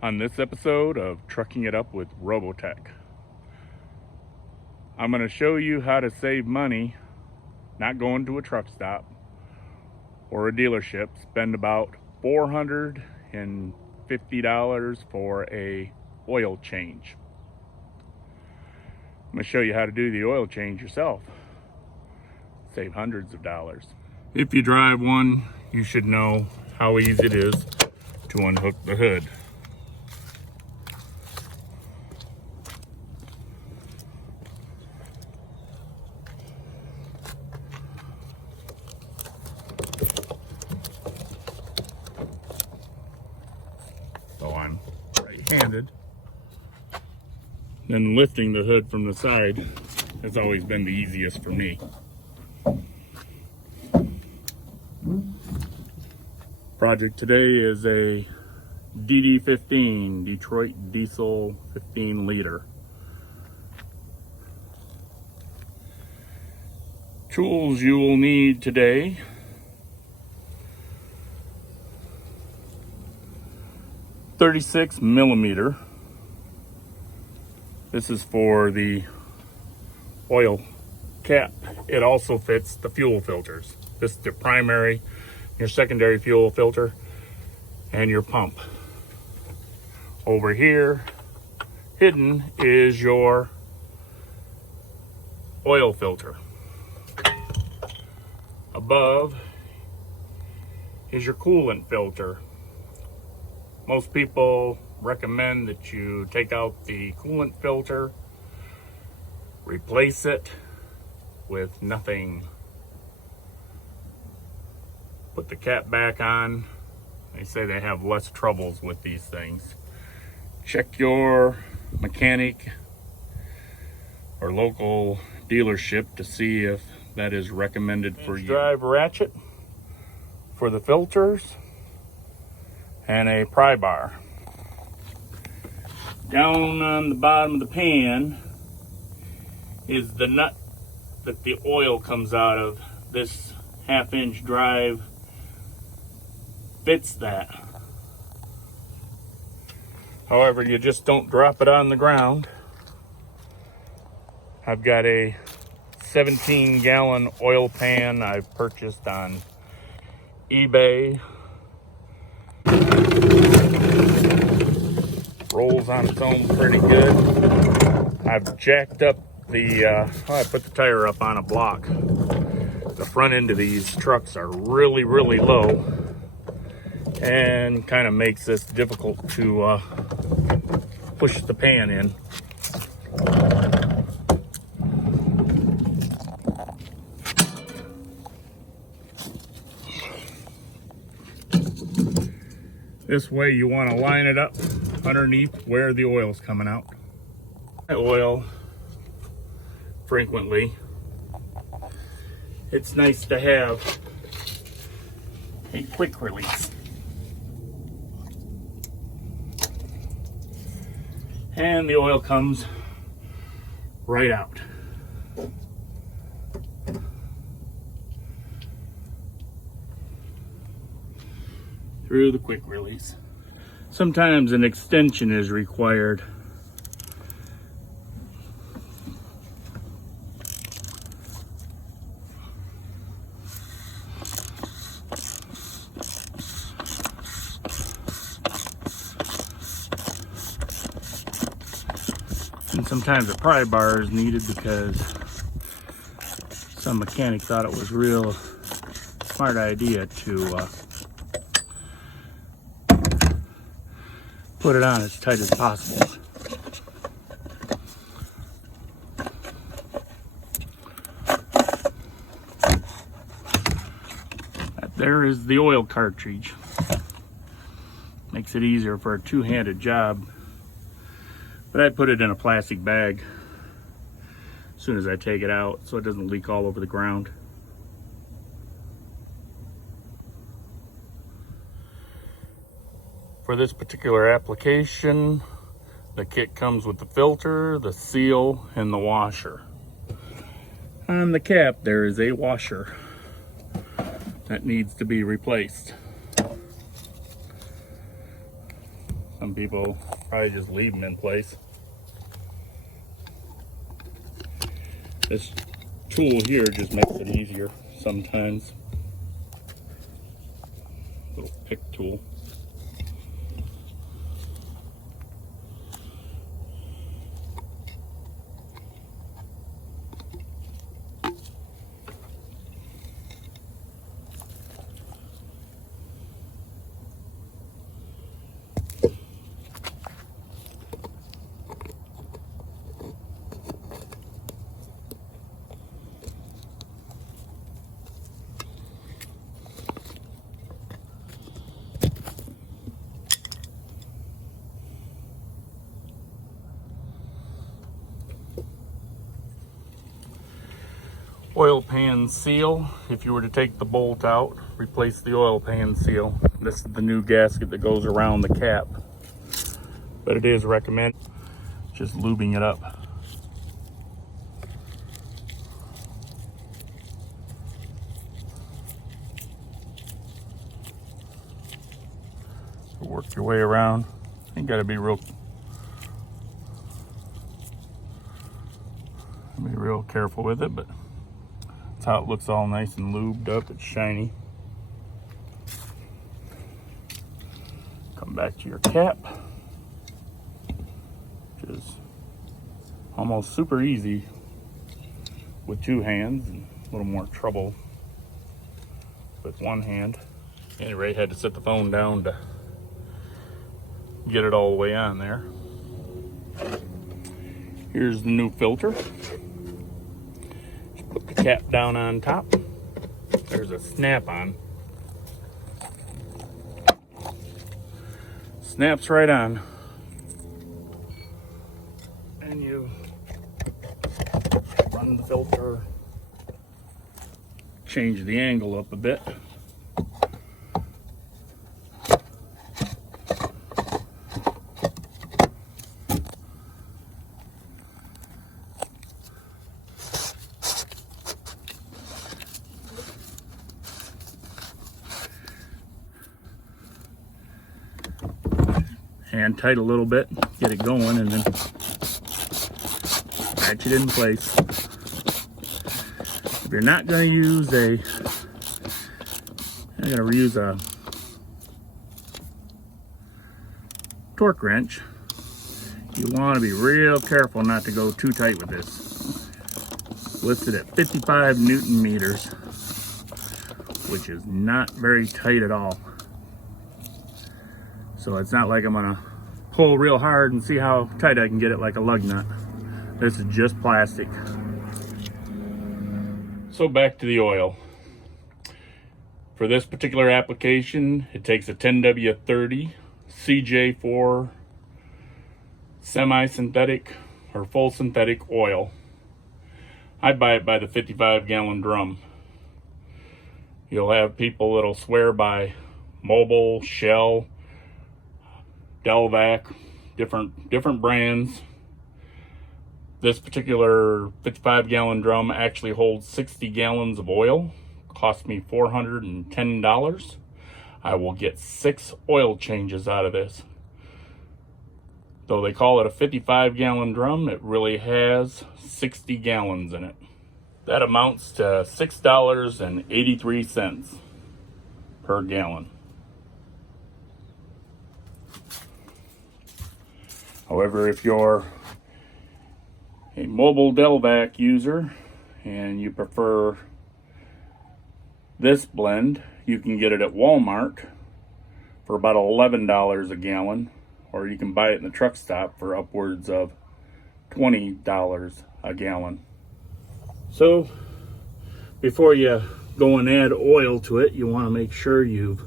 On this episode of Trucking It Up with Robotech, I'm going to show you how to save money not going to a truck stop or a dealership. Spend about $450 for a oil change. I'm going to show you how to do the oil change yourself. Save hundreds of dollars. If you drive one, you should know how easy it is to unhook the hood. So I'm right-handed. Then lifting the hood from the side has always been the easiest for me. Project today is a DD15 Detroit Diesel 15 liter. Tools you will need today: 36 millimeter. This is for the oil cap. It also fits the fuel filters. This is the primary, your secondary fuel filter, and your pump. Over here, hidden, is your oil filter. Above is your coolant filter. Most people recommend that you take out the coolant filter, replace it with nothing. Put the cap back on. They say they have less troubles with these things. Check your mechanic or local dealership to see if that is recommended for you. Drive ratchet for the filters and a pry bar. Down on the bottom of the pan is the nut that the oil comes out of. This 1/2-inch drive fits that. However, you just don't drop it on the ground. I've got a 17-gallon oil pan I've purchased on eBay. Rolls on its own pretty good. I've jacked up the, I put the tire up on a block. The front end of these trucks are really, really low, and kind of makes this difficult to push the pan in. This way you want to line it up underneath where the oil's coming out. Oil, frequently, it's nice to have a quick release. And the oil comes right out. Through the quick release. Sometimes an extension is required. And sometimes a pry bar is needed because some mechanic thought it was real smart idea to put it on as tight as possible. There is the oil cartridge. Makes it easier for a two-handed job. But I put it in a plastic bag as soon as I take it out so it doesn't leak all over the ground. For this particular application, the kit comes with the filter, the seal, and the washer. On the cap, there is a washer that needs to be replaced. Some people probably just leave them in place. This tool here just makes it easier sometimes. Little pick tool. Oil pan seal. If you were to take the bolt out, replace the oil pan seal. This is the new gasket that goes around the cap. But it is recommended just lubing it up. Work your way around. You gotta be real careful with it, but that's how it looks, all nice and lubed up. It's shiny. Come back to your cap, which is almost super easy with two hands and a little more trouble with one hand. Anyway, had to set the phone down to get it all the way on there. Here's the new filter. Just put the cap down on top. There's a snap-on. Snaps right on. And you run the filter, change the angle up a bit. Hand tight a little bit, get it going, and then catch it in place. If you're not going to use I'm going to use a torque wrench, you want to be real careful not to go too tight with this. Listed at 55 Newton meters, which is not very tight at all. So it's not like I'm gonna pull real hard and see how tight I can get it like a lug nut. This is just plastic. So back to the oil. For this particular application, it takes a 10W30 CJ4 semi-synthetic or full synthetic oil. I buy it by the 55-gallon drum. You'll have people that'll swear by Mobil, Shell, Delvac, different brands. This particular 55-gallon drum actually holds 60 gallons of oil. Cost me $410. I will get 6 oil changes out of this. Though they call it a 55-gallon drum, it really has 60 gallons in it. That amounts to $6.83 per gallon. However, if you're a Mobil Delvac user and you prefer this blend, you can get it at Walmart for about $11 a gallon, or you can buy it in the truck stop for upwards of $20 a gallon. So before you go and add oil to it, you want to make sure you've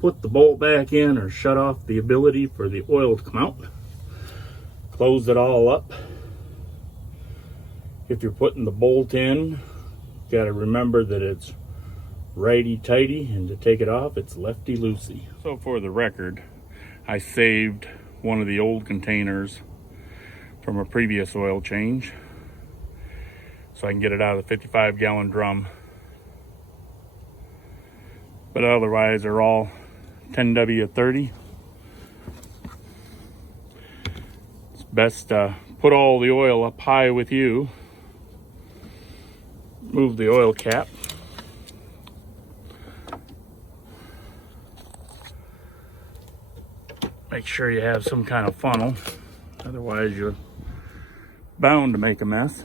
put the bolt back in or shut off the ability for the oil to come out. Close it all up. If you're putting the bolt in, you got to remember that it's righty-tighty, and to take it off, it's lefty-loosey. So for the record, I saved one of the old containers from a previous oil change so I can get it out of the 55-gallon drum. But otherwise, they're all 10W30. Best put all the oil up high with you. Move the oil cap. Make sure you have some kind of funnel, otherwise you're bound to make a mess.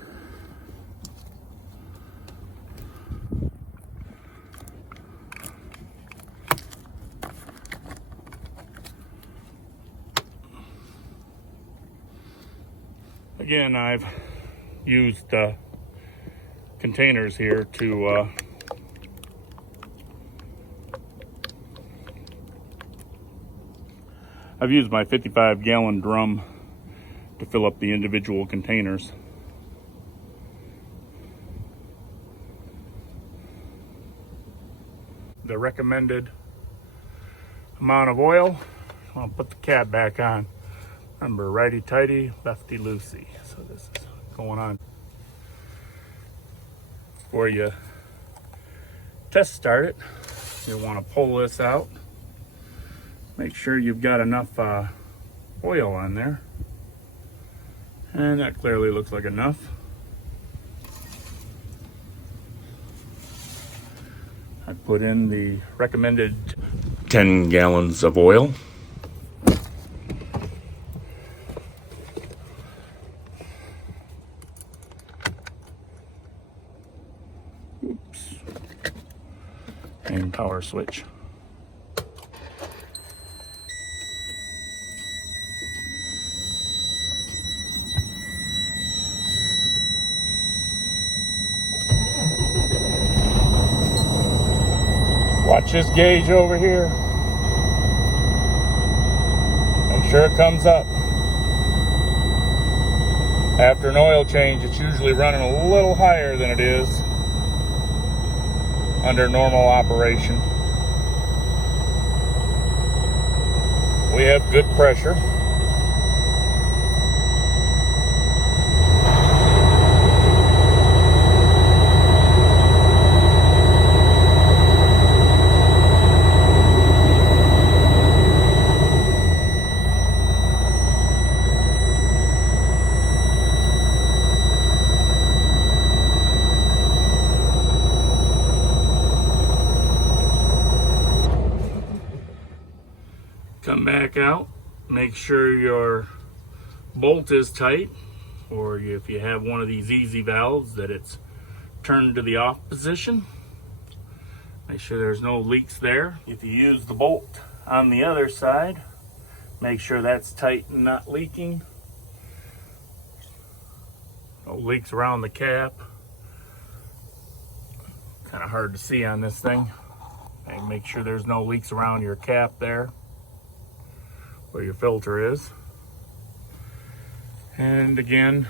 Again, I've used containers here to I've used my 55-gallon drum to fill up the individual containers. The recommended amount of oil. I'll put the cap back on. Remember, righty-tighty, lefty-loosey. So this is going on. Before you test start it, you want to pull this out. Make sure you've got enough oil on there. And that clearly looks like enough. I put in the recommended 10 gallons of oil. Oops. And power switch. Watch this gauge over here. Make sure it comes up. After an oil change, it's usually running a little higher than it is under normal operation. We have good pressure. Come back out, make sure your bolt is tight, or if you have one of these easy valves, that it's turned to the off position. Make sure there's no leaks there. If you use the bolt on the other side, make sure that's tight and not leaking. No leaks around the cap. Kind of hard to see on this thing. And make sure there's no leaks around your cap there, where your filter is. And again,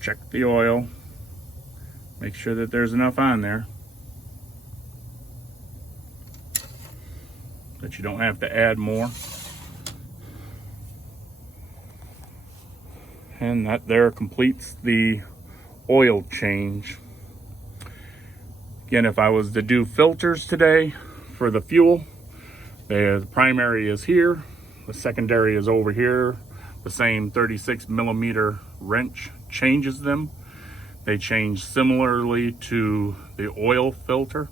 check the oil. Make sure that there's enough on there that you don't have to add more. And that there completes the oil change. Again, if I was to do filters today, for the fuel, the primary is here, the secondary is over here. The same 36 millimeter wrench changes them. They change similarly to the oil filter.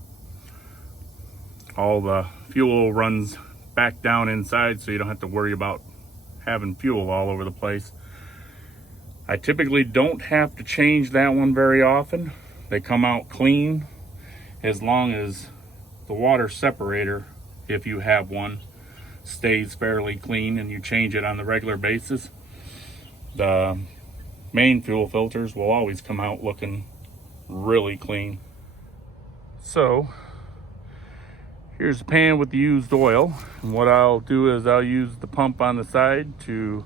All the fuel runs back down inside, so you don't have to worry about having fuel all over the place. I typically don't have to change that one very often. They come out clean, as long as the water separator, if you have one, stays fairly clean and you change it on the regular basis. The main fuel filters will always come out looking really clean. So here's the pan with the used oil, and what I'll do is I'll use the pump on the side to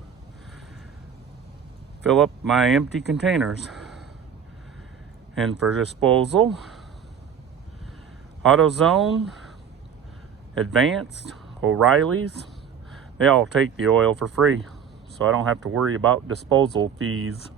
fill up my empty containers. And for disposal, AutoZone, Advanced, O'Reilly's, they all take the oil for free, so I don't have to worry about disposal fees.